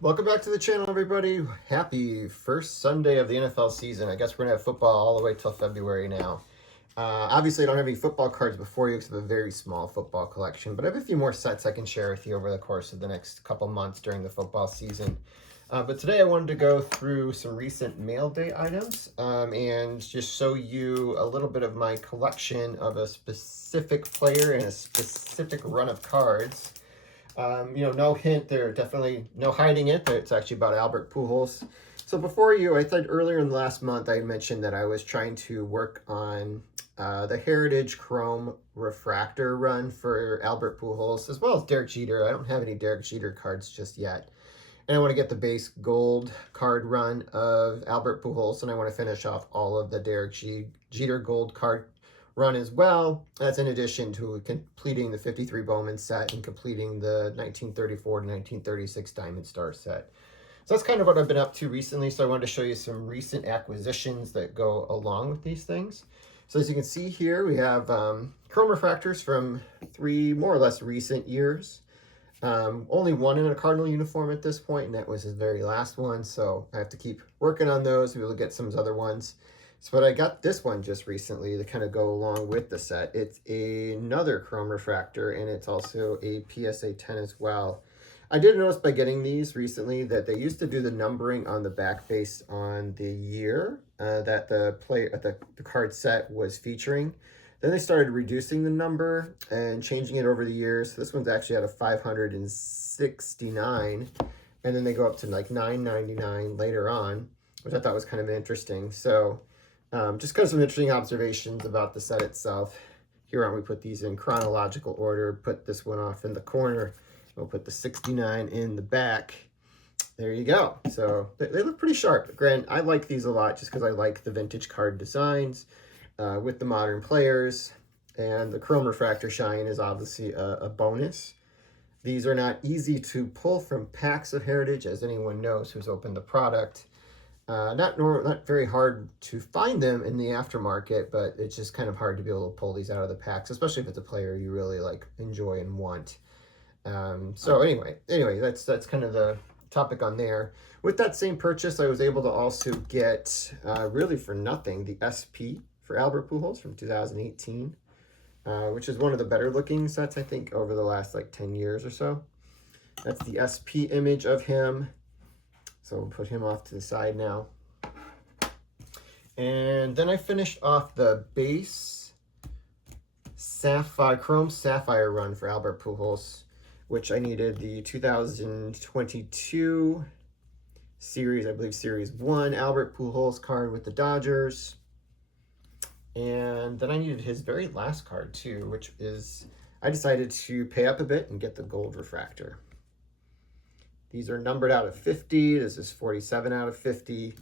Welcome back to the channel, everybody. Happy first Sunday of the NFL season. I guess we're going to have football all the way till February now. Obviously, I don't have any football cards before you because I have a very small football collection, but I have a few more sets I can share with you over the course of the next couple months during the football season. But today I wanted to go through some recent mail day items and just show you a little bit of my collection of a specific player and a specific run of cards. No hint there, definitely no hiding it. It's actually about Albert Pujols. So before you, I thought earlier in the last month I mentioned that I was trying to work on the Heritage Chrome Refractor run for Albert Pujols, as well as Derek Jeter. I don't have any Derek Jeter cards just yet. And I want to get the base gold card run of Albert Pujols, and I want to finish off all of the Derek Jeter gold card run as well. That's in addition to completing the 53 Bowman set and completing the 1934 to 1936 Diamond Star set. So that's kind of what I've been up to recently. So I wanted to show you some recent acquisitions that go along with these things. So as you can see here, we have chrome refractors from 3 more or less recent years. Only one in a Cardinal uniform at this point, and that was his very last one. So I have to keep working on those. We'll get some other ones. So but I got this one just recently to kind of go along with the set. It's another chrome refractor, and it's also a PSA 10 as well. I did notice by getting these recently that they used to do the numbering on the back based on the year that the card set was featuring. Then they started reducing the number and changing it over the years. So this one's actually out of 569, and then they go up to like 999 later on, which I thought was kind of interesting. So just kind of some interesting observations about the set itself. Here on, we put these in chronological order, put this one off in the corner. We'll put the 69 in the back. There you go. So they look pretty sharp. Granted, I like these a lot just because I like the vintage card designs with the modern players. And the chrome refractor shine is obviously a bonus. These are not easy to pull from packs of Heritage, as anyone knows who's opened the product. Not very hard to find them in the aftermarket, but it's just kind of hard to be able to pull these out of the packs, especially if it's a player you really like, enjoy, and want. So anyway, that's kind of the topic on there. With that same purchase, I was able to also get, really for nothing, the SP for Albert Pujols from 2018, which is one of the better looking sets, I think, over the last like 10 years or so. That's the SP image of him. So we'll put him off to the side now. And then I finished off the base Sapphire, Chrome Sapphire run for Albert Pujols, which I needed the 2022 series, I believe Series 1 Albert Pujols card with the Dodgers. And then I needed his very last card too, which is, I decided to pay up a bit and get the gold refractor. These are numbered out of 50. This is 47 out of 50.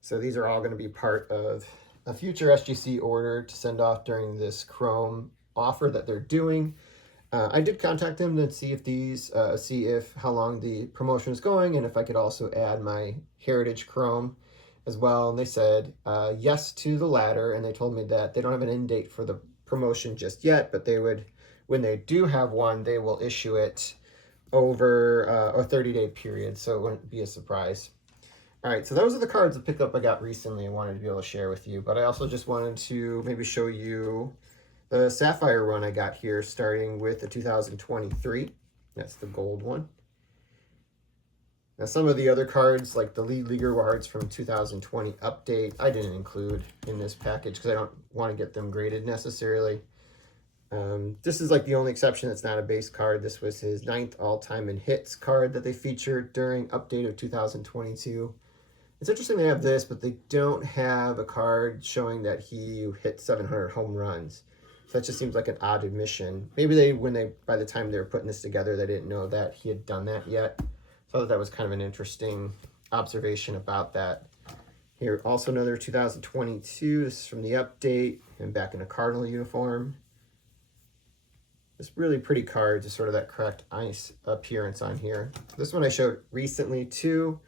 So these are all going to be part of a future SGC order to send off during this Chrome offer that they're doing. I did contact them to see if how long the promotion is going and if I could also add my Heritage Chrome as well. And they said yes to the latter, and they told me that they don't have an end date for the promotion just yet, but they would, when they do have one, they will issue it over a 30-day period, so it wouldn't be a surprise. All right, so those are the cards of pickup I got recently and wanted to be able to share with you, but I also just wanted to maybe show you the Sapphire run I got here, starting with the 2023. That's the gold one. Now, some of the other cards, like the Lead Leaguer cards from 2020 update, I didn't include in this package because I don't want to get them graded necessarily. This is like the only exception that's not a base card. This was his 9th all-time in hits card that they featured during update of 2022. It's interesting they have this, but they don't have a card showing that he hit 700 home runs. So that just seems like an odd admission. Maybe by the time they were putting this together, they didn't know that he had done that yet. So I thought that was kind of an interesting observation about that. Here, also another 2022. This is from the update and back in a Cardinal uniform. This really pretty card, just sort of that cracked ice appearance on here. This one I showed recently too.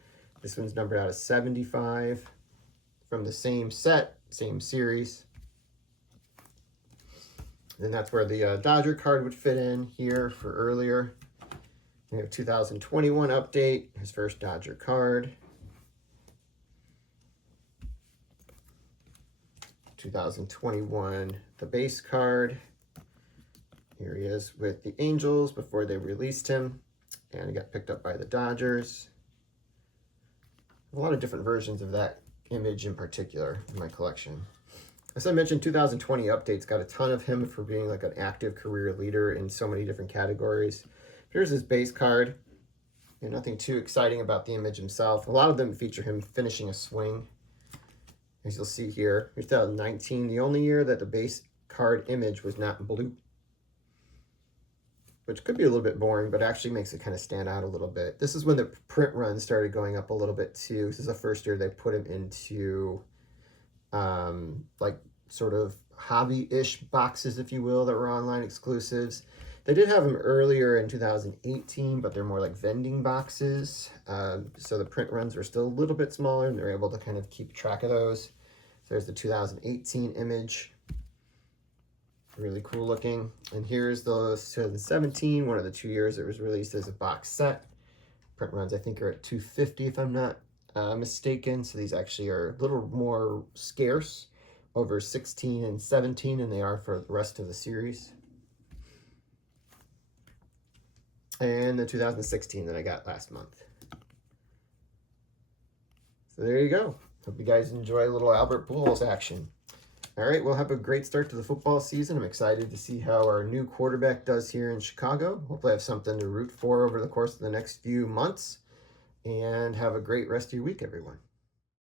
This one's numbered out of 75 from the same set, same series. And that's where the Dodger card would fit in here for earlier. We have 2021 update, his first Dodger card. 2021, the base card. Here he is with the Angels before they released him, and he got picked up by the Dodgers. A lot of different versions of that image in particular in my collection. As I mentioned, 2020 updates got a ton of him for being like an active career leader in so many different categories. Here's his base card. Nothing too exciting about the image himself. A lot of them feature him finishing a swing. As you'll see here, 2019, the only year that the base card image was not in blue, which could be a little bit boring, but actually makes it kind of stand out a little bit. This is when the print run started going up a little bit too. This is the first year they put him into like sort of hobby-ish boxes, if you will, that were online exclusives. They did have them earlier in 2018, but they're more like vending boxes. So the print runs are still a little bit smaller, and they're able to kind of keep track of those. So there's the 2018 image. Really cool looking. And here's the 2017, one of the 2 years it was released as a box set. Print runs, I think, are at 250 if I'm not mistaken. So these actually are a little more scarce over 16 and 17 than they are for the rest of the series. And the 2016 that I got last month. So there you go. Hope you guys enjoy a little Albert Pujols action. All right, we'll have a great start to the football season. I'm excited to see how our new quarterback does here in Chicago. Hopefully I have something to root for over the course of the next few months. And have a great rest of your week, everyone.